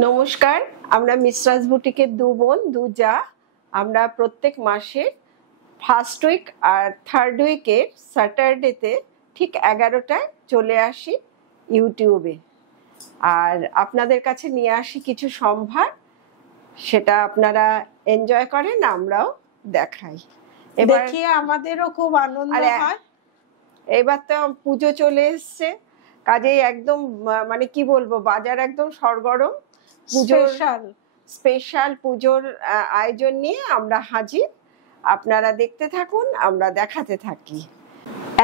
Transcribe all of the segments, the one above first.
নমস্কার, আমরা মিশ্রাস বুটিকের দু বোন দু যা। আমরা প্রত্যেক মাসে ফার্স্ট উইক আর থার্ড উইকের স্যাটারডেতে ঠিক 11টায় চলে আসি ইউটিউবে, আর আপনাদের কাছে নিয়ে আসি কিছু সম্ভার। সেটা আপনারা এনজয় করেন, আমরাও দেখাই। এবার আমাদেরও খুব আনন্দ হয়। এবার তো পুজো চলে এসছে, কাজেই একদম মানে কি বলবো, বাজার একদম সরগরম। স্পেশাল পুজোর আয়োজন নিয়ে আমরা হাজির। আপনারা দেখতে থাকুন, আমরা দেখাতে থাকি।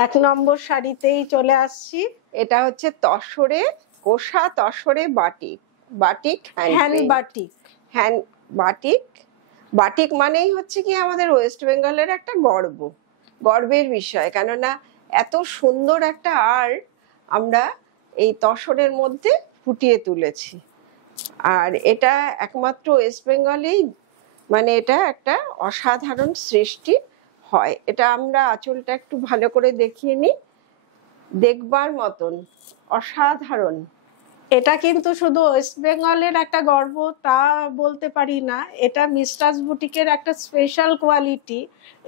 1 নম্বর শাড়িতেই চলে আসছি। এটা হচ্ছে তসরে, কোষা তসরে batik. Batik hand batik, hand batik. Batik মানেই হচ্ছে কি আমাদের ওয়েস্ট বেঙ্গলের একটা গর্বের বিষয়, কেননা এত সুন্দর একটা আর্ট আমরা এই তসরের মধ্যে ফুটিয়ে তুলেছি। আর এটা একমাত্র ওয়েস্ট বেঙ্গলেই, মানে এটা একটা অসাধারণ সৃষ্টি হয়। এটা আমরা আঁচলটা একটু ভালো করে দেখিয়ে নিই, দেখবার মতন অসাধারণ। এটা কিন্তু শুধু ওয়েস্ট বেঙ্গলের একটা গর্ব তা বলতে পারি না, এটা মিস্টাস বুটিকের একটা স্পেশাল কোয়ালিটি।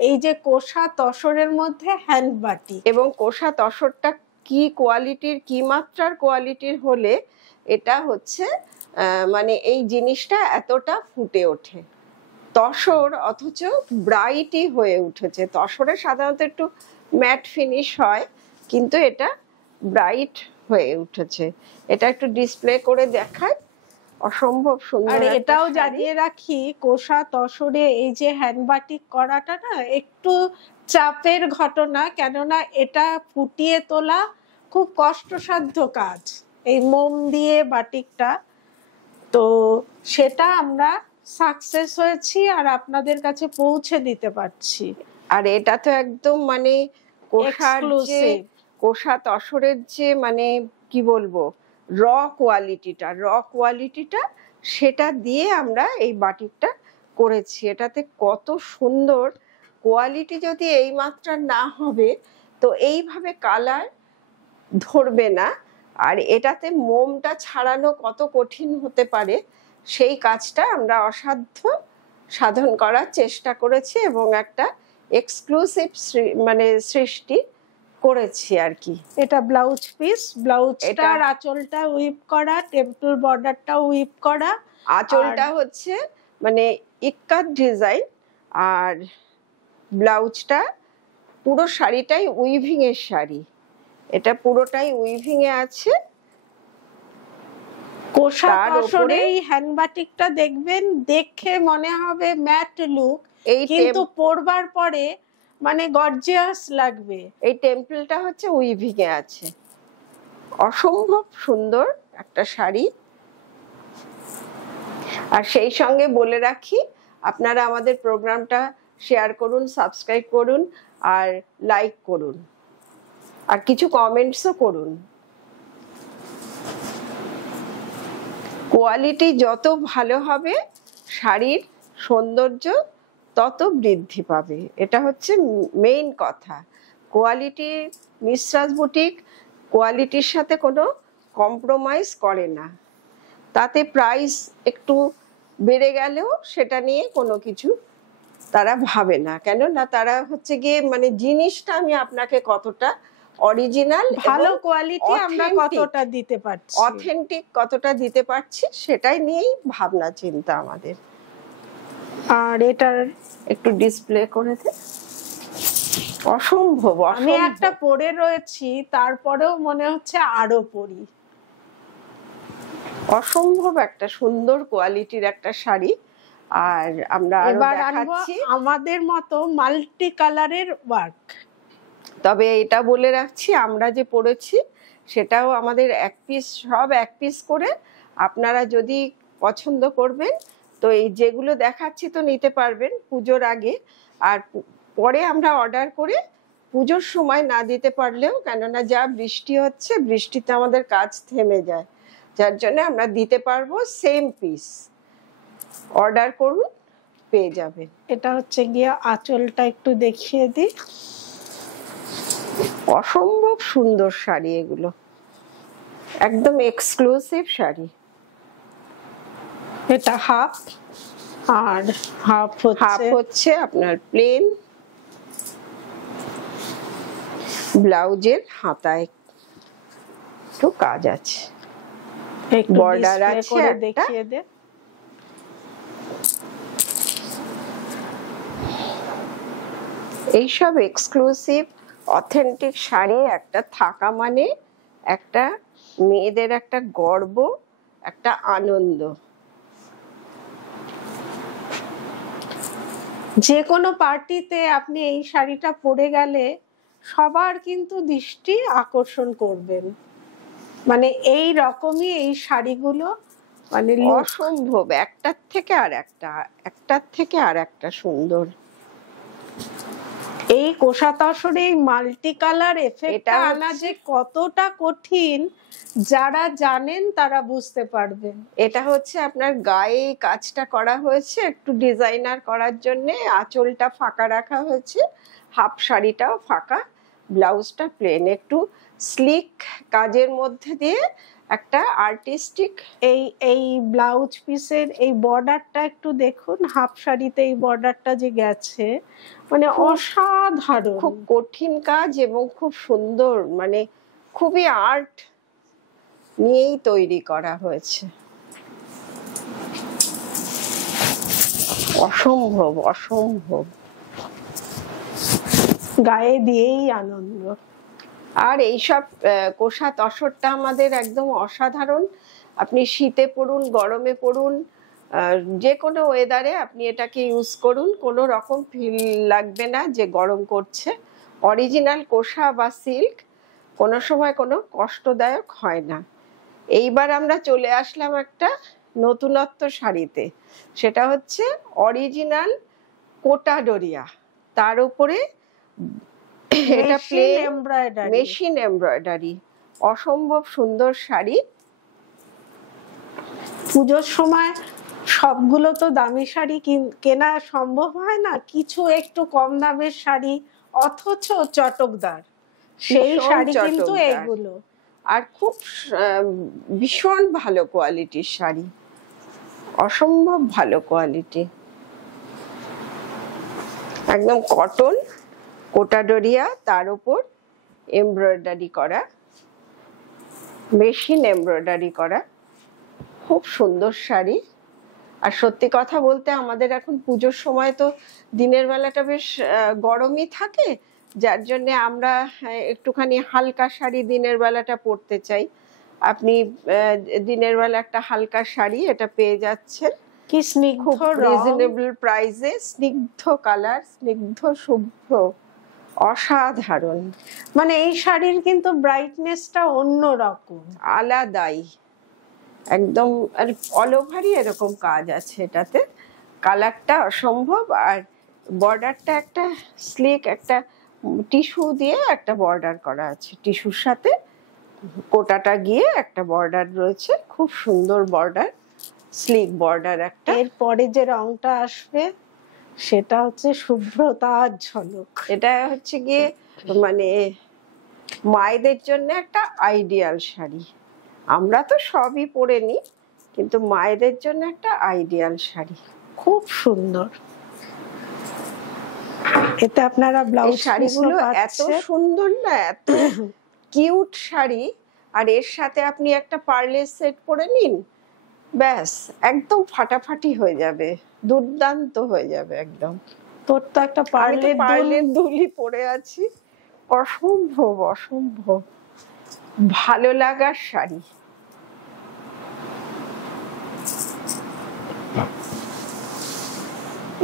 এই যে কোষা তসরের মধ্যে হ্যান্ড বাটিক, এবং কোষা তসরটা কি কোয়ালিটির, কি মাত্রার কোয়ালিটির হলে এটা হচ্ছে মানে এই জিনিসটা এতটা ফুটে ওঠে। তসর অথচ ব্রাইটই হয়ে উঠেছে। তসরে সাধারণত একটু ম্যাট ফিনিশ হয়, কিন্তু এটা ব্রাইট হয়ে উঠেছে। এটা একটু ডিসপ্লে করে দেখায়, অসম্ভব সুন্দর। আর এটাও জানিয়ে রাখি, কোষা তসরে এই যে হ্যান্ড বাটিক করাটা না একটু চাপের ঘটনা, কেননা এটা ফুটিয়ে তোলা খুব কষ্টসাধ্য কাজ, এই মোম দিয়ে বাটিকটা। তো সেটা আমরা সাকসেস হয়েছি আর আপনাদের কাছে পৌঁছে দিতে পারছি। আর এটা তো একদম মানে কোষা তসরের যে মানে কি বলবো র কোয়ালিটিটা সেটা দিয়ে আমরা এই বাটিকটা করেছি। এটাতে কত সুন্দর কোয়ালিটি, যদি এই মাত্রা না হবে তো এইভাবে কালার ধরবে না। আর এটাতে মোমটা ছাড়ানো কত কঠিন হতে পারে, সেই কাজটা আমরা অসাধ্য সাধন করার চেষ্টা করেছি এবং একটা এক্সক্লুসিভ মানে সৃষ্টি করেছি আর কি। এটা ব্লাউজ পিস, ব্লাউজটা আর আঁচলটা উইপ করা, টেম্পল বর্ডারটা উইপ করা। আঁচলটা হচ্ছে মানে ইক্কাত ডিজাইন, আর ব্লাউজটা পুরো শাড়িটাই উইভিং এর শাড়ি। এটা পুরোটাই উইভিং এ আছে। কোষা তসরে এই হ্যান্ড বাটিকটা দেখবেন, দেখে মনে হবে ম্যাট লুক, কিন্তু পরবার পরে মানে গর্জিয়াস লাগবে। এই টেম্পলটা হচ্ছে উইভিং এ আছে। অসম্ভব সুন্দর একটা শাড়ি। আর সেই সঙ্গে বলে রাখি, আপনারা আমাদের প্রোগ্রামটা শেয়ার করুন, সাবস্ক্রাইব করুন, আর লাইক করুন, আর কিছু কমেন্টসও করুন। কোয়ালিটি যত ভালো হবে শাড়ির সৌন্দর্য তত বৃদ্ধি পাবে। এটা হচ্ছে মেইন কথা। কোয়ালিটি, মিশ্রাস বুটিক কোয়ালিটির সাথে কোনো কম্প্রোমাইজ করে না। তাতে প্রাইস একটু বেড়ে গেলেও সেটা নিয়ে কোনো কিছু তারা ভাবে না, কেননা তারা হচ্ছে গিয়ে মানে জিনিসটা আমি আপনাকে কতটা অরিজিনাল, ভালো কোয়ালিটি আমরা কতটা দিতে পারছি, অথেন্টিক কতটা দিতে পারছি, সেটাই নিয়েই ভাবনা চিন্তা আমাদের। আর এটার একটু ডিসপ্লে করে দে। অসম্ভব। আমি একটা পরে রয়েছি, তারপরেও মনে হচ্ছে আরো পরি। অসম্ভব একটা সুন্দর কোয়ালিটির একটা শাড়ি। আর আমরা এবার দেখাচ্ছি আমাদের মতো মাল্টি কালারের ওয়ার্ক। তবে এটা বলে রাখছি, আমরা যে পরেছি সেটাও আমাদের এক পিস, সব এক পিস করে। আপনারা যদি পছন্দ করবেন তো এই যেগুলো দেখাচ্ছি তো নিতে পারবেন পুজোর আগে, আর পরে আমরা অর্ডার করে পুজোর সময় না দিতে পারলেও, কেননা যা বৃষ্টি হচ্ছে, বৃষ্টিতে আমাদের কাজ থেমে যায়, যার জন্য আমরা দিতে পারবো সেম পিস। অর্ডার করুন, পেয়ে যাবেন। এটা হচ্ছে গিয়ে আঁচলটা একটু দেখিয়ে দিই। অসম্ভব সুন্দর শাড়ি এগুলো, একদম এক্সক্লুসিভ শাড়ি। এটা হাফ, আর হাফ হচ্ছে আপনার প্লেন। ব্লাউজের হাতায় একটু কাজ আছে, বর্ডার আছে করে দেখিয়ে দে। এইসব এক্সক্লুসিভ অথেন্টিক শাড়ি একটা থাকা মানে একটা মেয়েদের একটা গর্ব, একটা আনন্দ। যে কোনো পার্টিতে আপনি এই শাড়িটা পরে গেলে সবার কিন্তু দৃষ্টি আকর্ষণ করবেন। মানে এই রকমই এই শাড়িগুলো মানে অসম্ভব, একটার থেকে আর একটা সুন্দর। এই কোষা তসরে এই মাল্টি কালার এফেক্টটা আনা যে কতটা কঠিন, যারা জানেন তারা বুঝতে পারবেন। এটা হচ্ছে আপনার গায়ে কাজটা করা হয়েছে একটু ডিজাইনার করার জন্য, আঁচলটা ফাঁকা রাখা হয়েছে, হাফ শাড়িটাও ফাঁকা, ব্লাউজটা প্লেন, একটু স্লিক কাজের মধ্যে দিয়ে একটা আর্টিস্টিক। এই ব্লাউজ পিসের এই বর্ডারটা একটু দেখুন, হাফ শাড়িতে এই বর্ডারটা যে গেছে মানে অসাধারণ, খুব কঠিন কাজ এবং খুব সুন্দর, মানে খুবই আর্ট নিয়েই তৈরি করা হয়েছে। অসম্ভব অসম্ভব, গায়ে দিয়েই আনন্দ। আর এইসব কোষা তসরটা আমাদের একদম অসাধারণ। আপনি শীতে পরুন, গরমে পরুন, যে কোনো ওয়েদারে আপনি এটাকে ইউজ করুন, কোনো রকম ফিল লাগবে না যে গরম করছে। অরিজিনাল কোষা বা সিল্ক কোনো সময় কোনো কষ্টদায়ক হয় না। এইবার আমরা চলে আসলাম একটা নতুনত্ব শাড়িতে, সেটা হচ্ছে অরিজিনাল কোটা ডোরিয়া, তার উপরে এটা প্লেন মেশিন এমব্রয়ডারি, অসম্ভব সুন্দর শাড়ি। পুজোর সময় সবগুলো তো দামি শাড়ি কেনা সম্ভব হয় না, কিছু একটু কম দামের শাড়ি অথচ চটকদার, সেই শাড়ি কিন্তু এইগুলো। আর খুব ভীষণ ভালো কোয়ালিটির শাড়ি, অসম্ভব ভালো কোয়ালিটি, একদম কটন কোটা ডোরিয়া, তার উপর এমব্রয়ডারি করা, মেশিন এমব্রয়ডারি করা, খুব সুন্দর শাড়ি। আর সত্যি কথা বলতে আমাদের এখন পুজোর সময় তো দিনের বেলাটা বেশ গরমই থাকে, যার জন্য আমরা একটুখানি হালকা শাড়ি দিনের বেলাটা পরতে চাই। আপনি দিনের বেলা একটা হালকা শাড়ি এটা পেয়ে যাচ্ছেন, কি স্নিগ্ধ, রিজনেবল প্রাইসে, স্নিগ্ধ কালার, স্নিগ্ধ শুভ্র, অসাধারণ। মানে এই শাড়ির কিন্তু ব্রাইটনেসটা অন্যরকম, আলাদাই একদম। আর অল ওভারই এরকম কাজ আছে এটাতে, কালারটা অসম্ভব। আর বর্ডারটা একটা স্লিক, একটা টিস্যু দিয়ে একটা বর্ডার করা আছে, টিস্যুর সাথে কোটাটা গিয়ে একটা বর্ডার রয়েছে, খুব সুন্দর বর্ডার, স্লিক বর্ডার একটা। এরপরে যে রংটা আসবে সেটা হচ্ছে শুভ্রতার ঝলক। এটা হচ্ছে গিয়ে মানে মায়েদের জন্য একটা আইডিয়াল শাড়ি। আমরা তো সবই পরে নিই, কিন্তু মায়েদের জন্য একটা আইডিয়াল শাড়ি, খুব সুন্দর। এতে আপনারা ব্লাউজ শাড়িগুলো এত সুন্দর না, এত কিউট শাড়ি। আর এর সাথে আপনি একটা পার্লের সেট পরে নিন, ব্যাস একদম ফাটাফাটি হয়ে যাবে, দুর্দান্ত হয়ে যাবে একদম। তোর তো একটা পার্লের দুলি পরে আছি, অসম্ভব অসম্ভব ভালো লাগার শাড়ি।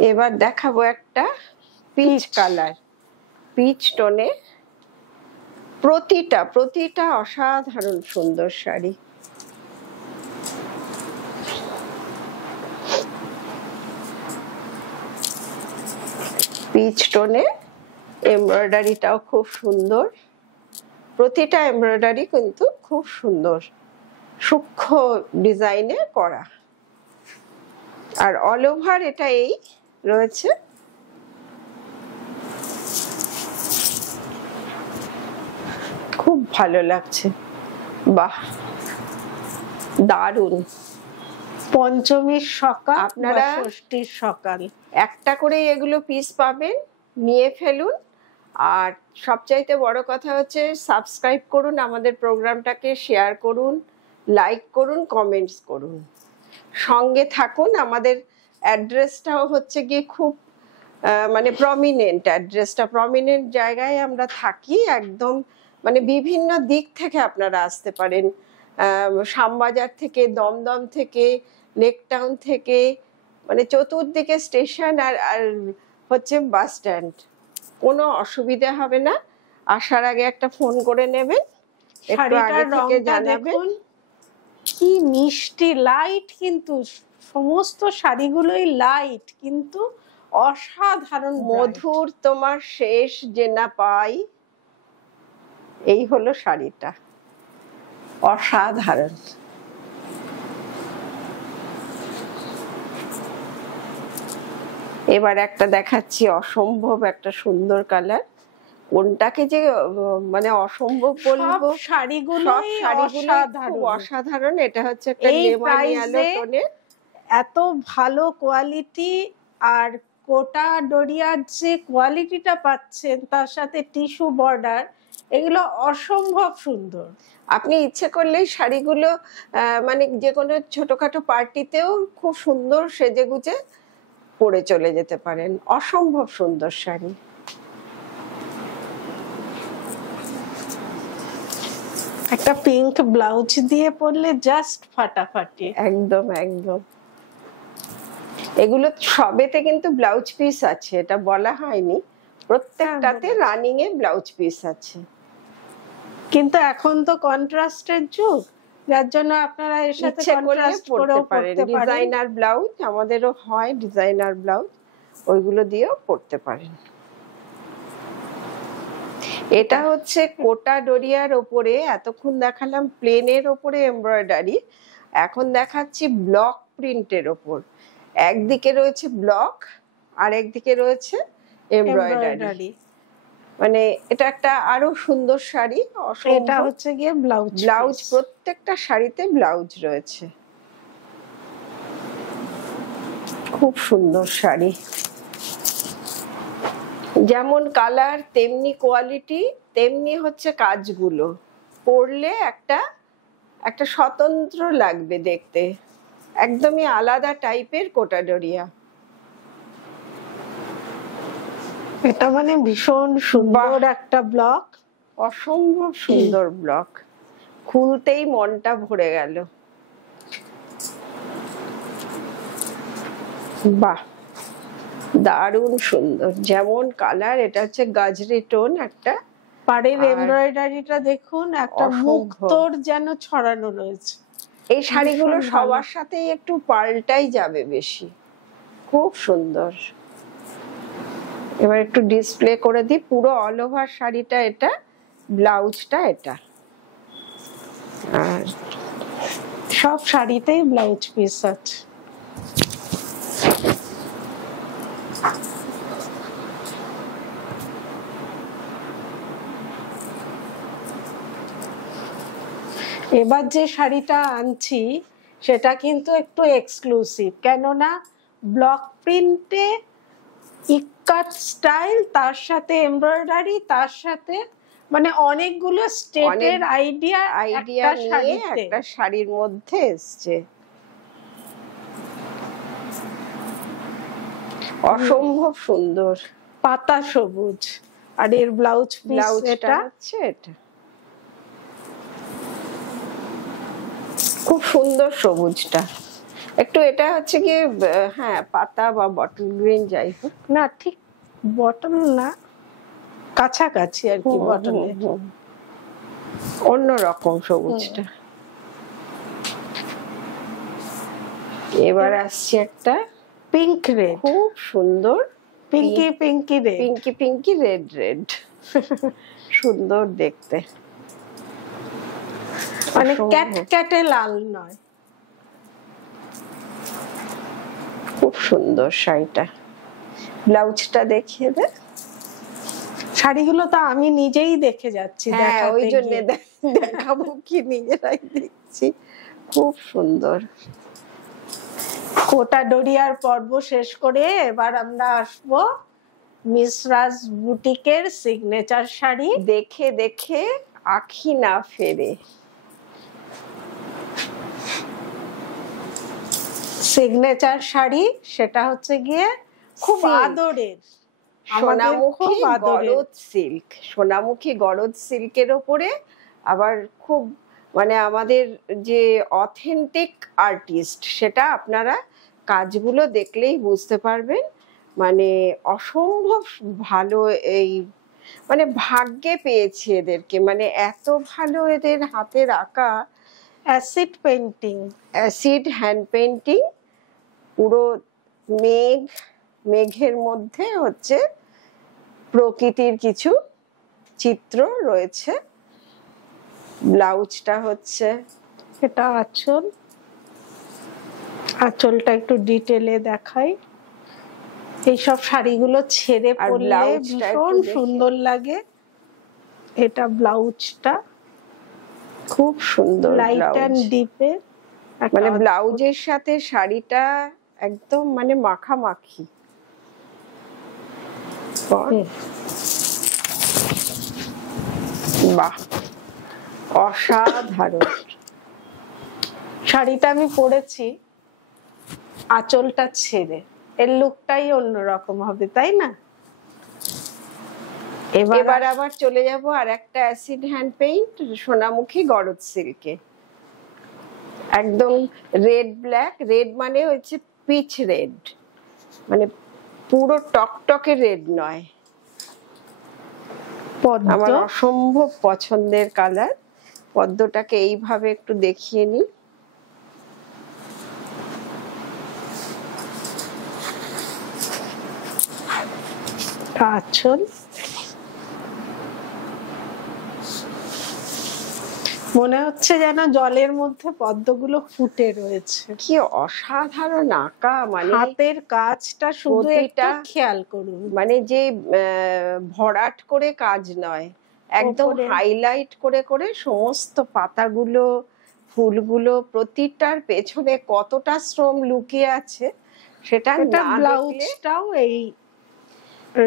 এবার দেখাবো একটা পিচ কালার, পিচ টোনে, প্রতিটা অসাধারণ সুন্দর শাড়ি। পিচ টোনে, এমব্রয়ডারিটাও খুব সুন্দর, প্রতিটা এমব্রয়ডারি কিন্তু খুব সুন্দর, সূক্ষ্ম ডিজাইনে করা। আর অল ওভার এটা এই রয়েছে। খুব ভালো লাগছে, বাহ দারুণ। পঞ্চমীর সকাল, আপনারা ষষ্ঠীর সকাল, একটা করে এগুলো পিস পাবেন, নিয়ে ফেলুন। আর সবচাইতে বড় কথা হচ্ছে সাবস্ক্রাইব করুন আমাদের প্রোগ্রামটাকে, শেয়ার করুন, লাইক করুন, কমেন্টস করুন, সঙ্গে থাকুন। আমাদের অ্যাড্রেসটাও হচ্ছে গিয়ে খুব মানে প্রমিনেন্ট জায়গায় আমরা থাকি একদম, মানে বিভিন্ন দিক থেকে আপনারা আসতে পারেন, শ্যামবাজার থেকে, দমদম থেকে, লেক টাউন থেকে, মানে চতুর্দিকে স্টেশন আর হচ্ছে বাস স্ট্যান্ড, কোনো অসুবিধা হবে না। আসার আগে একটা ফোন করে নেবেন, একটু আগে থেকে জানাবেন। কি মিষ্টি লাইট, কিন্তু সমস্ত শাড়িগুলোই লাইট কিন্তু অসাধারণ মধুর তোমার শেষ যে না পাই, এই হলো শাড়িটা, অসাধারণ। এবার একটা দেখাচ্ছি, অসম্ভব একটা সুন্দর কালার। কোনটাকে যে মানে অসম্ভব বলবো, শাড়িগুলোই অসাধারণ। এটা হচ্ছে একটা লেমন ইয়েলো টোনের, এত ভালো কোয়ালিটি, আর কোটা ডোরিয়ার যে কোয়ালিটিটা পাচ্ছেন তার সাথে টিস্যু বর্ডার, এগুলো অসম্ভব সুন্দর। আপনি ইচ্ছে করলেই শাড়িগুলো মানে যে কোনো ছোটখাটো পার্টিতেও খুব সুন্দর সেজে গুজে পরে চলে যেতে পারেন। অসম্ভব সুন্দর শাড়ি। একটা পিঙ্ক ব্লাউজ দিয়ে পরলে জাস্ট ফাটাফাটি। একদম একদম। এগুলো সবেতে কিন্তু ব্লাউজ পিস আছে, এটা বলা হয়নি, প্রত্যেকটাতে রানিং এ ব্লাউজ পিস আছে। কিন্তু এখন তো কন্ট্রাস্টের যুগ, যার জন্য আপনারা এর সাথে কন্ট্রাস্ট করেও পরতে পারেন। ডিজাইনার ব্লাউজ আমাদেরও হয়, ডিজাইনার ব্লাউজ, ওইগুলো দিয়েও পরতে পারেন। এটা হচ্ছে কোটা ডোরিয়ার ওপরে, এতক্ষণ দেখালাম প্লেনের ওপরে এমব্রয়ডারি, এখন দেখাচ্ছি ব্লক প্রিন্টের ওপর। একদিকে রয়েছে ব্লক আর একদিকে রয়েছে এমব্রয়ডারি, মানে এটা একটা আরো সুন্দর শাড়ি। এটা হচ্ছে গিয়ে ব্লাউজ, প্রত্যেকটা শাড়িতে ব্লাউজ রয়েছে। খুব সুন্দর শাড়ি, যেমন কালার তেমনি কোয়ালিটি, তেমনি হচ্ছে কাজগুলো। পরলে একটা একটা স্বতন্ত্র লাগবে দেখতে, একদমই আলাদা টাইপের কোটা ডোরিয়া। এটা মানে ভীষণ সুন্দর একটা ব্লক, অসম্ভব সুন্দর ব্লক, খুলতেই মনটা ভরে গেল। বাহ, দারুণ সুন্দর, যেমন কালার। এটা হচ্ছে গাজরি টোন একটা। পাড়ের এমব্রয়ডারিটা দেখুন, একটা মুক্তোর যেন ছড়ানো রয়েছে। এই শাড়িগুলো সবার সাথে একটু পাল্টাই যাবে বেশি, খুব সুন্দর। এবার একটু ডিসপ্লে করে দিই, পুরো অল ওভার শাড়িটা এটা, ব্লাউজটা এটা, আর সব শাড়িতেই ব্লাউজ পিস আছে। এবার যে শাড়িটা আনছি সেটা কিন্তু একটু এক্সক্লুসিভ, কেননা ব্লক প্রিন্টে ইকাট স্টাইল, তার সাথে এমব্রয়ডারি, তার সাথে মানে অনেকগুলো স্টেটের আইডিয়া নিয়ে একটা শাড়ির মধ্যে এসছে। অসম্ভব সুন্দর, পাতা সবুজ, আর এর ব্লাউজ এটা হচ্ছে এটা খুব সুন্দর সবুজটা। একটু এটা হচ্ছে কি, হ্যাঁ পাতা বা বটল গ্রিন যাই হোক, না ঠিক বটল না, কাছাকাছি আর কি বটল, অন্যরকম সবুজটা। এবার আসছে একটা পিঙ্ক রেড, খুব সুন্দর, পিঙ্কি রেড সুন্দর দেখতে, মানে ক্যাটক্যাটে লাল নয়, খুব সুন্দর শাড়িটা। ব্লাউজটা দেখিয়ে দে। শাড়িগুলো তো আমি নিজেই দেখে যাচ্ছি, ওই জন্য দেখাবো কি, নিজেরাই দেখছি। খুব সুন্দর, কোটা ডরিয়ার পর্ব শেষ করে এবার আমরা আসবো মিসরাজ বুটিকের সিগনেচার শাড়ি। দেখে দেখে আখি না ফেরে। সিগনেচার শাড়ি, সেটা হচ্ছে গিয়ে খুব Silk। আদরের সোনামুখী খুব আদরের। গলদ সিল্ক, সোনামুখী গলদ সিল্কের ওপরে আবার খুব মানে আমাদের যে অথেন্টিক আর্টিস্ট, সেটা আপনারা কাজগুলো দেখলেই বুঝতে পারবেন। মানে অসম্ভব ভালো, এই মানে ভাগ্যে পেয়েছি এদেরকে, মানে এত ভালো এদের হাতের আঁকা। Acid painting, acid hand painting, পুরো মেঘের মধ্যে হচ্ছে প্রকৃতির কিছু চিত্র রয়েছে। ব্লাউজটা হচ্ছে, এটা আঁচল, আঁচলটা একটু ডিটেলে দেখাই। এইসব শাড়িগুলো ছেড়ে আর পরলে ব্লাউজটা একটু ভীষণ দেখি। সুন্দর লাগে। এটা ব্লাউজটা খুব সুন্দর লাইট অ্যান্ড ব্লাউজ। ডিপে, মানে ব্লাউজের সাথে শাড়িটা একদম মানে মাখামাখি। বাহ, অসাধারণ। শাড়িটা আমি পরেছি আঁচলটা ছেড়ে, এর লুকটাই অন্যরকম হবে, তাই না? এবার আবার চলে যাব আর একটা অ্যাসিড হ্যান্ড পেইন্ট সোনামুখী গলদ সিল্কে, একদম রেড ব্ল্যাক। রেড মানে হচ্ছে পিচ রেড, মানে পুরো টকটকে রেড নয়। আমার অসম্ভব পছন্দের কালার। পদ্মটাকে এইভাবে একটু দেখিয়ে নি। আঁচল, মনে হচ্ছে যেন জলের মধ্যে পদ্মগুলো ফুটে রয়েছে। কি অসাধারণ আঁকা, মানে হাতের কাজটা শুধু একটু খেয়াল করুন, মানে যে ভরাট করে কাজ নয়, একদম হাইলাইট করে করে সমস্ত পাতাগুলো, ফুলগুলো, প্রতিটার পেছনে কতটা শ্রম লুকিয়ে আছে সেটা না ব্লাউজটাও এই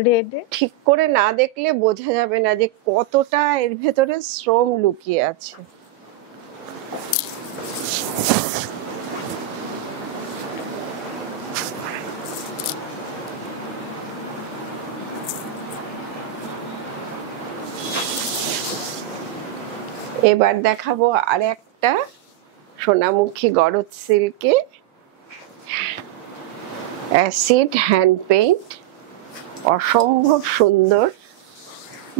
রেডে ঠিক করে না দেখলে বোঝা যাবে না যে কতটা এর ভেতরে শ্রম লুকিয়ে আছে। এবার দেখাবো আর একটা সোনামুখী গলদ সিল্কে অ্যাসিড হ্যান্ড পেইন্ট, অসম্ভব সুন্দর।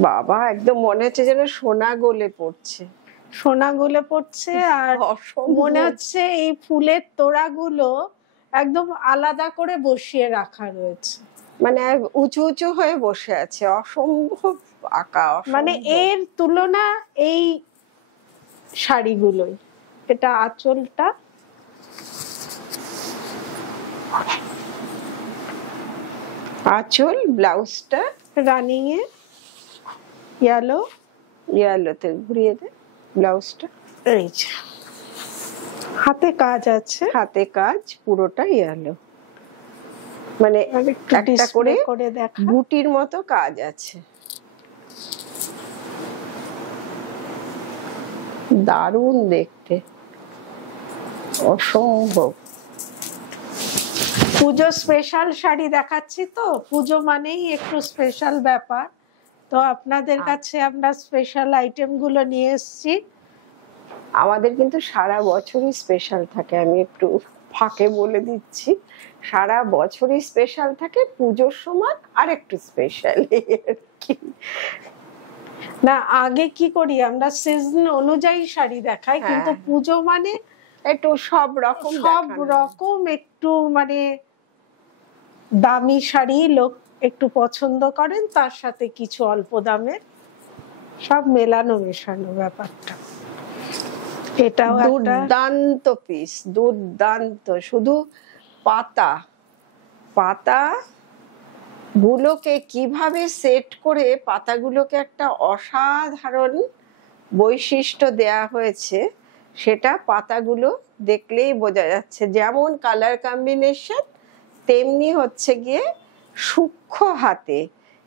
বাবা, একদম মনে হচ্ছে যেন সোনা গলে পড়ছে, সোনা গলে পড়ছে। আর মনে হচ্ছে এই ফুলের তোড়াগুলো একদম আলাদা করে বসিয়ে রাখা রয়েছে, মানে উঁচু উঁচু হয়ে বসে আছে। অসম্ভব আঁকা, মানে এর তুলনা এই শাড়িগুলোই। এটা আঁচলটা, আঁচল, ব্লাউজটা রানিং এ ইয়ালোতে ঘুরিয়ে দে ব্লাউজটা। এই যে হাতে কাজ আছে, হাতে কাজ পুরোটা ইয়ালো, মানে একটা করে দেখা বুটির মতো কাজ আছে। দারুণ দেখতে, অসম্ভব। পুজো স্পেশাল শাড়ি দেখাচ্ছি তো, পুজো মানেই একটু স্পেশাল ব্যাপার, তো আপনাদের কাছে আমরা স্পেশাল আইটেম গুলো নিয়ে এসেছি। আমাদের কিন্তু সারা বছরই স্পেশাল থাকে, আমি একটু ফাঁকে বলে দিচ্ছি, সারা বছরই স্পেশাল থাকে, পুজোর সময় আর একটু স্পেশাল। না, আগে কি করি আমরা সিজন অনুযায়ী শাড়ি দেখাই, কিন্তু পুজো মানে একটু সব রকম একটু মানে দামি শাড়ি লোক একটু পছন্দ করেন, তার সাথে কিছু অল্প দামের, সব মেলানো মেশানো ব্যাপারটা। এটাও দুর্দান্ত পিস, দুর্দান্ত। শুধু পাতা পাতা গুলোকে কিভাবে সেট করে পাতাগুলোকে একটা অসাধারণ বৈশিষ্ট্য দেয়া হয়েছে, সেটা পাতাগুলো দেখলেই বোঝা যাচ্ছে, যেমন কালার কম্বিনেশন তেমনি হচ্ছে গিয়ে সূক্ষ্ম হাতে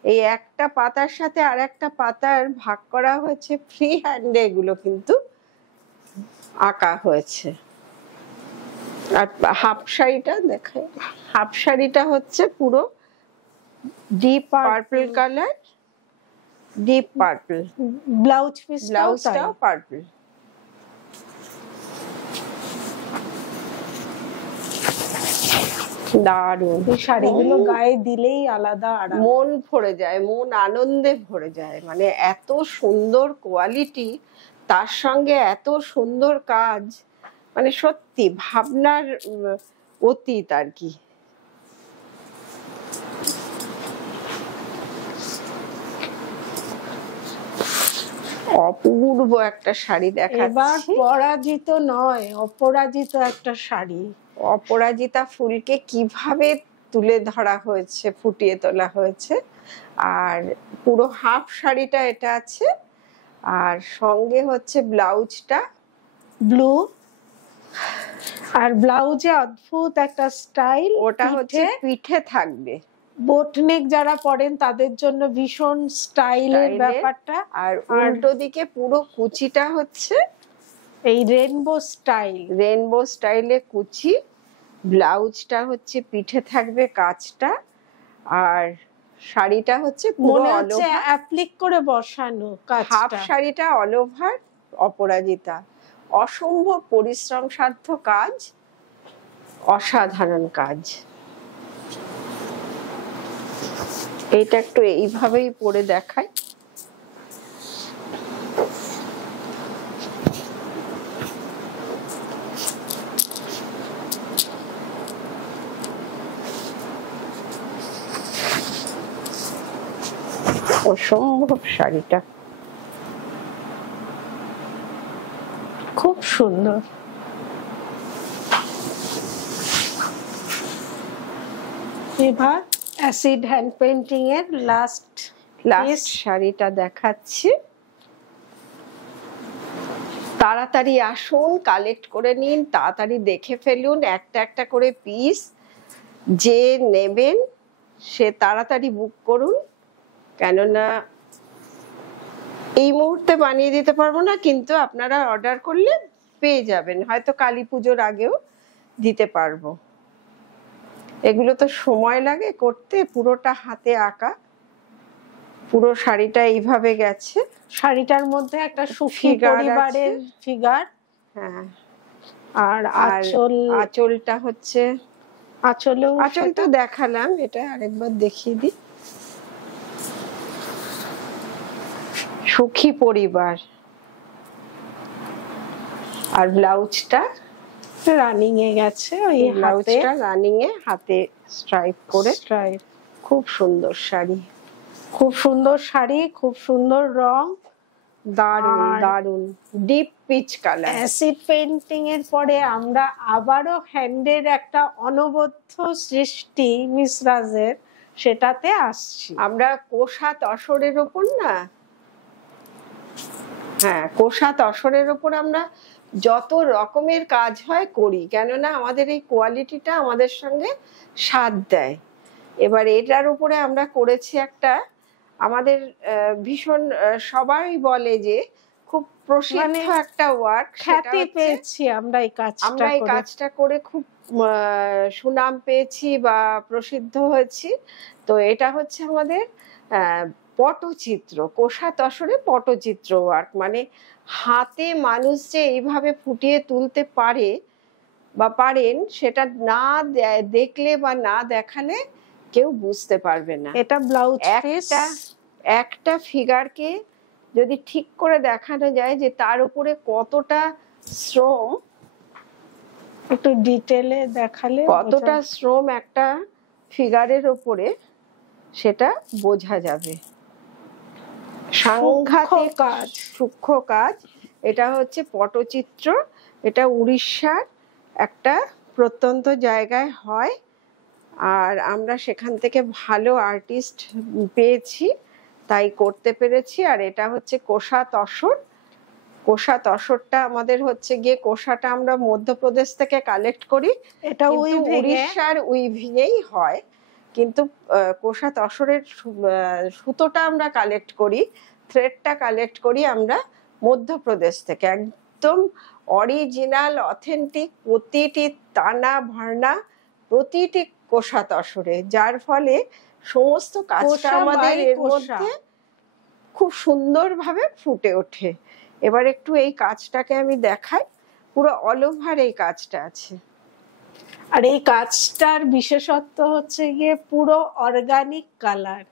এই একটা পাতার সাথে আর একটা পাতার ভাগ করা হয়েছে, ফ্রি হ্যান্ডে এগুলো কিন্তু আঁকা হয়েছে। আর হাফ শাড়িটা দেখাই, হাফ শাড়িটা হচ্ছে পুরো deep purple colour, deep purple, blouse পিসটাও ব্লাউজটাও পার্পল। দারুণ, এই শাড়িগুলো গায়ে দিলেই আলাদা আরাম, মন ভরে যায়, মন আনন্দে ভরে যায়। মানে এত সুন্দর কোয়ালিটি, তার সঙ্গে এত সুন্দর কাজ, মানে সত্যি ভাবনার অতীত আর কি। অপূর্ব একটা শাড়ি এবার দেখাচ্ছি। পরাজিত নয়, অপরাজিত একটা শাড়ি। অপরাজিতা ফুলকে কিভাবে তুলে ধরা হয়েছে, ফুটিয়ে তোলা হয়েছে। আর পুরো হাফ শাড়িটা এটা আছে, আর সঙ্গে হচ্ছে ব্লাউজটা ব্লু, আর ব্লাউজে অদ্ভুত একটা স্টাইল, ওটা হচ্ছে পিঠে থাকবে। বোটনেক যারা পরেন তাদের জন্য ভীষণ স্টাইলের ব্যাপারটা। আর উল্টো দিকে পুরো কুচিটা হচ্ছে এই রেনবো স্টাইল, রেনবো স্টাইলে কুচি। ব্লাউজটা হচ্ছে পিঠে থাকবে কাজটা, আর শাড়িটা হচ্ছে পুরো মনে হচ্ছে অ্যাপ্লিক করে বসানো হাফ কাজটা। শাড়িটা অল ওভার অপরাজিতা। অসম্ভব পরিশ্রম সাধ্য কাজ, অসাধারণ কাজ। এইটা একটু এইভাবেই পরে দেখাই। অসম্ভব শাড়িটা, খুব সুন্দর। এবার অ্যাসিড হ্যান্ড পেইন্টিং এর লাস্ট শাড়িটা দেখাচ্ছি। তাড়াতাড়ি আসুন, কালেক্ট করে নিন, তাড়াতাড়ি দেখে ফেলুন একটা একটা করে পিস। যে নেবেন সে তাড়াতাড়ি বুক করুন, কেননা এই মুহূর্তে বানিয়ে দিতে পারবো না, কিন্তু আপনারা অর্ডার করলে পেয়ে যাবেন, হয়তো কালী পুজোর আগেও দিতে পারবো। এগুলো তো সময় লাগে করতে, পুরোটা হাতে আঁকা। পুরো শাড়িটা এইভাবে গেছে, শাড়িটার মধ্যে একটা সুখী পরিবারের ফিগার। হ্যাঁ, আর আঁচলটা হচ্ছে, আঁচল তো দেখালাম, এটা আরেকবার দেখিয়ে দিই। সুখী পরিবার। আর ব্লাউজটা রানিং এ গেছে, ওই ব্লাউজটা রানিং এ হাতে স্ট্রাইপ করে। খুব সুন্দর শাড়ি, খুব সুন্দর শাড়ি, খুব সুন্দর রং, দারুণ দারুণ deep peach colour. Acid painting এর পরে আমরা আবারও হ্যান্ডের একটা অনবদ্য সৃষ্টি মিসরাজের, সেটাতে আসছি। আমরা কোষা তসরের ওপর না, হ্যাঁ কোষা তসরের ওপর আমরা যত রকমের কাজ হয় করি, কেননা আমাদের এই কোয়ালিটিটা আমাদের সঙ্গে সাথ দেয়। এবার এটার উপরে আমরা করেছি একটা, আমাদের ভীষণ সবাই বলে যে খুব প্রসিদ্ধ একটা ওয়ার্ক, খ্যাতি পেয়েছি আমরা এই কাজটা করে, খুব সুনাম পেয়েছি বা প্রসিদ্ধ হয়েছি। তো এটা হচ্ছে আমাদের পটচিত্র, কোষা তসরে পটচিত্র ওয়ার্ক। মানে হাতে মানুষ যে এইভাবে ফুটিয়ে তুলতে পারে বা পারেন, সেটা না দেখলে বা না দেখালে কেউ বুঝতে পারবে না। এটা ব্লাউজ একটা ফিগারকে যদি ঠিক করে দেখানো যায় যে তার উপরে কতটা শ্রম, একটু ডিটেলে দেখালে কতটা শ্রম একটা ফিগারের উপরে, সেটা বোঝা যাবে। সাংঘাতিক কাজ, সূক্ষ্ম কাজ। এটা হচ্ছে পটচিত্র, এটা উড়িষ্যার একটা প্রত্যন্ত জায়গায় হয়, আর আমরা সেখান থেকে ভালো আর্টিস্ট পেয়েছি, তাই করতে পেরেছি। আর এটা হচ্ছে কোষা তসর, কোষা তসরটা আমাদের হচ্ছে গিয়ে, কোষাটা আমরা মধ্যপ্রদেশ থেকে কালেক্ট করি, এটা উড়িষ্যার উইভিংয়েই হয়, কিন্তু কোষা তসরের সুতোটা আমরা কালেক্ট করি, থ্রেডটা কালেক্ট করি আমরা মধ্যপ্রদেশ থেকে। একদম অরিজিনাল অথেন্টিক, প্রতিটি তানা ভার্না, প্রতিটি কোষা তসরে, যার ফলে সমস্ত কাজটা আমাদের এর মধ্যে খুব সুন্দরভাবে ফুটে ওঠে। এবার একটু এই কাজটাকে আমি দেখাই, পুরো অল ওভার এই কাজটা আছে। আর এই কাজটার বিশেষত্ব হচ্ছে গিয়ে পুরো অর্গানিক কালার,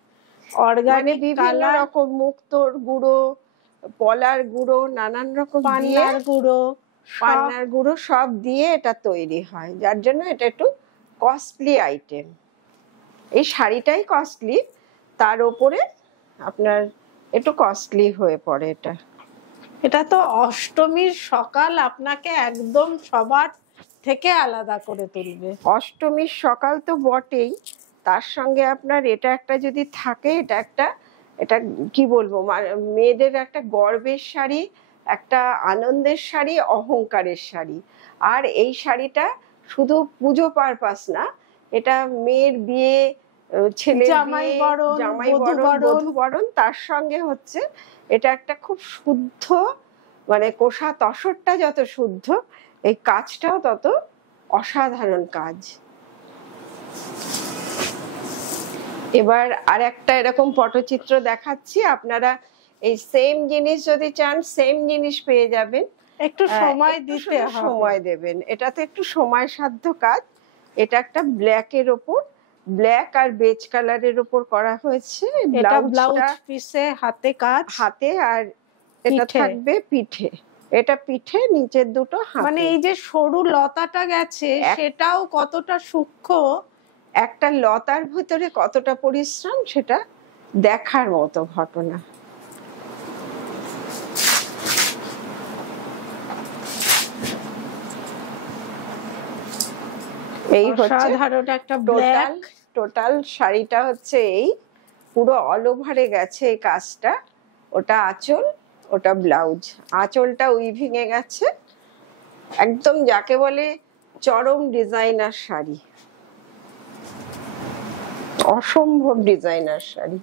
অর্গানিক বিভিন্ন রকম মুক্তোর গুঁড়ো, পলার গুঁড়ো, নানান রকম পান্নার গুঁড়ো, পান্নার গুঁড়ো সব দিয়ে এটা তৈরি হয়, যার জন্য এটা একটু কস্টলি আইটেম। এই শাড়িটাই কস্টলি, তার উপরে আপনার একটু কস্টলি হয়ে পড়ে এটা। এটা তো অষ্টমীর সকাল আপনাকে একদম সবার থেকে আলাদা করে তুলবে। অষ্টমীর সকাল তো বটেই, তার সঙ্গে আপনার এটা একটা যদি থাকে, এটা কি বলবো, মেয়েদের একটা গর্বের শাড়ি, একটা আনন্দের শাড়ি, অহংকারের শাড়ি। আর এই শাড়িটা শুধু পুজো পারপাস না, এটা মেয়ের বিয়ে, ছেলের জামাই বরণ, বধূ বরণ, তার সঙ্গে হচ্ছে এটা একটা খুব শুদ্ধ, মানে কোষা তসরটা যত শুদ্ধ, এই কাজটাও তত অসাধারণ কাজ। এবার আর একটা এরকম পটচিত্র দেখাচ্ছি, আপনারা এই সেম জিনিস যদি চান, সেম জিনিস পেয়ে যাবেন, একটু সময় দিতে হবে, সময় দেবেন। এটা তো একটু সময় সাধ্য কাজ। এটা একটা ব্ল্যাকের ওপর, ব্ল্যাক আর বেজ কালারের ওপর করা হয়েছে। এটা ব্লাউজ পিসে হাতে কাজ, হাতে, আর এটা থাকবে পিঠে, এটা পিঠে, নিচের দুটো হাতে। মানে এই যে সরু লতাটা গেছে সেটাও কতটা সূক্ষ্ম, একটা লতার ভিতরে কতটা পরিশ্রম, সেটা দেখার মতো ঘটনা। এই সাধারণ একটা টোটাল শাড়িটা হচ্ছে এই পুরো অল ওভারে গেছে এই কাজটা। ওটা আঁচল, ওটা ব্লাউজ। আঁচলটা উইভিং এ গেছে, একদম যাকে বলে চরম ডিজাইনার শাড়ি, অসম্ভব ডিজাইনার শাড়ি।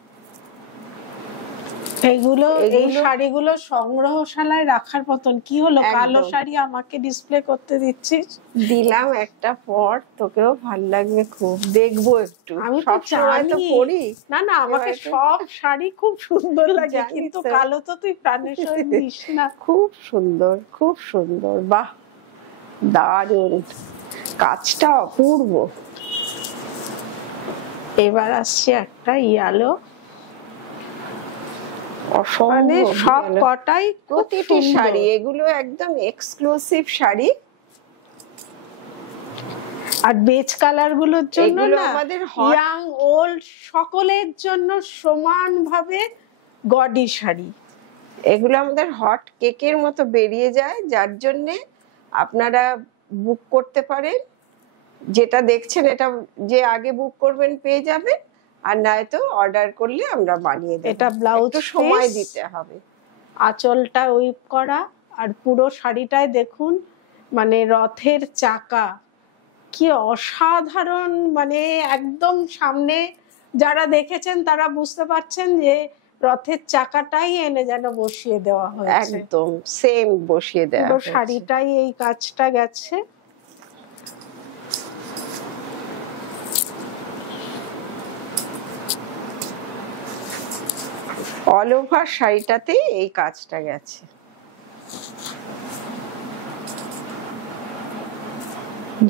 এই শাড়িগুলো সংগ্রহশালায় রাখার মতন। কি হলো, কালো শাড়ি আমাকে ডিসপ্লে করতে দিচ্ছিস? দিলাম একটা পর, তোকেও ভাল লাগবে খুব, দেখবো একটু। আমি সব সময় তো পরি না, আমাকে সব শাড়ি খুব সুন্দর লাগে, কিন্তু কালো তো তুই প্রাণের সহিত দিস না। খুব সুন্দর, খুব সুন্দর, বাহ, দারুণ কাজটা, অপূর্ব। এবার আসছে একটা ইয়েলো, মানে সব কটাই প্রতিটি শাড়ি, এগুলো একদম এক্সক্লুসিভ শাড়ি। আর বেজ কালার গুলোর জন্য না, আমাদের ইয়াং ওল্ড সকলের জন্য সমানভাবে গডি শাড়ি। এগুলো আমাদের হট কেকের মতো বেরিয়ে যায়, যার জন্য আপনারা বুক করতে পারেন। যেটা দেখছেন, এটা যে আগে বুক করবেন পেয়ে যাবেন, আর নয়তো অর্ডার করলে আমরা বানিয়ে দেব। এটা ব্লাউজ, সময় দিতে হবে। আঁচলটা উইপ করা, আর পুরো শাড়িটায় দেখুন মানে রথের চাকা, কি অসাধারণ। মানে একদম সামনে যারা দেখেছেন তারা বুঝতে পারছেন যে রথের চাকাটাই এনে যেন বসিয়ে দেওয়া হয়েছে, একদম সেম বসিয়ে দেওয়া হয়েছে। শাড়িটাই এই কাজটা গেছে। অল ওভার শাড়িটাতে এই কাজটা গেছে।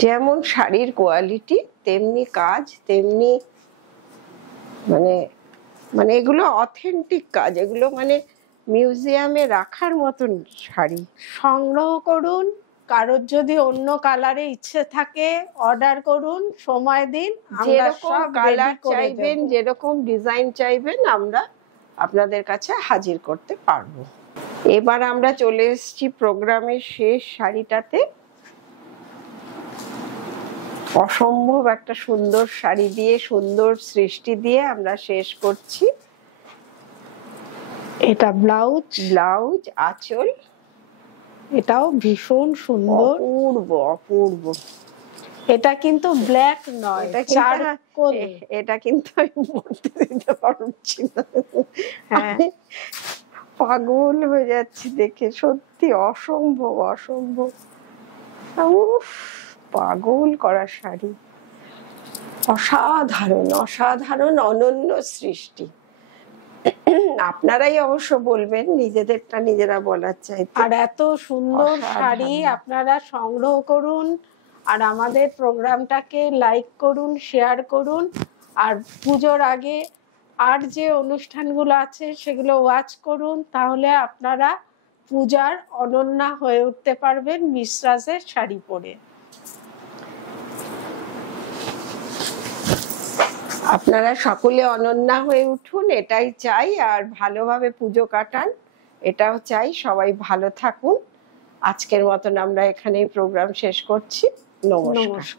যেমন শাড়ির কোয়ালিটি, তেমনি কাজ, তেমনি মানে এগুলো অথেন্টিক কাজ, এগুলো মানে মিউজিয়ামে রাখার মতন শাড়ি। সংগ্রহ করুন, কারোর যদি অন্য কালারে ইচ্ছে থাকে অর্ডার করুন, সময় দিন, যেরকম কালার চাইবেন, যেরকম ডিজাইন চাইবেন, আমরা আপনাদের কাছে হাজির করতে পারবো। এবার আমরা চলে এসেছি প্রোগ্রামের শেষ শাড়িটাতে। অসম্ভব একটা সুন্দর শাড়ি দিয়ে, সুন্দর সৃষ্টি দিয়ে আমরা শেষ করছি। এটা ব্লাউজ, আঁচল, এটাও ভীষণ সুন্দর, অপূর্ব অপূর্ব। এটা কিন্তু ব্ল্যাক নয়, এটা চারকোল। এটা কিন্তু আমি বলতে দিতে পারছি না। হ্যাঁ, পাগল হয়ে যাচ্ছি দেখে, সত্যি অসম্ভব অসম্ভব। উফ, পাগল করা শাড়ি, অসাধারণ অসাধারণ অনন্য সৃষ্টি। আপনারাই অবশ্য বলবেন, নিজেদেরটা নিজেরা বলার চাইতে। আর এত সুন্দর অসাধারণ। শাড়ি আপনারা সংগ্রহ করুন, আর আমাদের প্রোগ্রামটাকে লাইক করুন, শেয়ার করুন, আর পুজোর আগে আর যে অনুষ্ঠানগুলো আছে সেগুলো ওয়াচ করুন, তাহলে আপনারা পূজার অনন্যা হয়ে উঠতে পারবেন মিশরাজের শাড়ি পরে। আপনারা সকলে অনন্যা হয়ে উঠুন, এটাই চাই। আর ভালোভাবে পুজো কাটান, এটাও চাই। সবাই ভালো থাকুন। আজকের মতন আমরা এখানেই প্রোগ্রাম শেষ করছি। নমস্কার।